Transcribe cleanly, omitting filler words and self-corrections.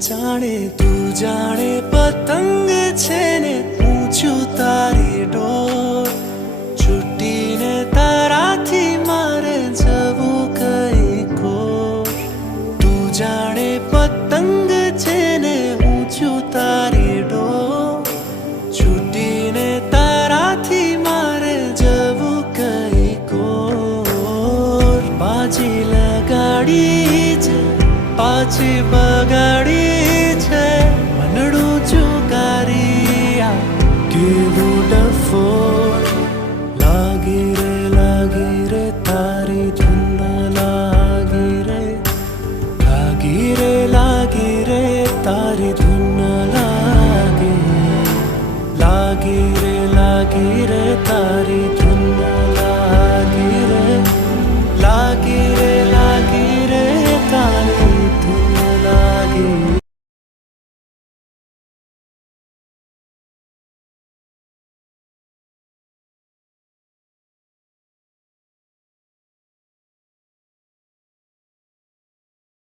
जाने तू जाने पतंग छे ने ऊंचू तारी डोर छूटी ने ताराथी मारे जवू कई कोर तू जाने पतंग छे ने ऊंचू तारी डोर छूटी ने ताराथी मारे जवू कई कोर बाजी लगाड़ी पाछी बगाड़ी छे मनडू चुकारिया केवू डफोर लागी रे तारी धुन लागी रे तारी धुन लागी रे तारी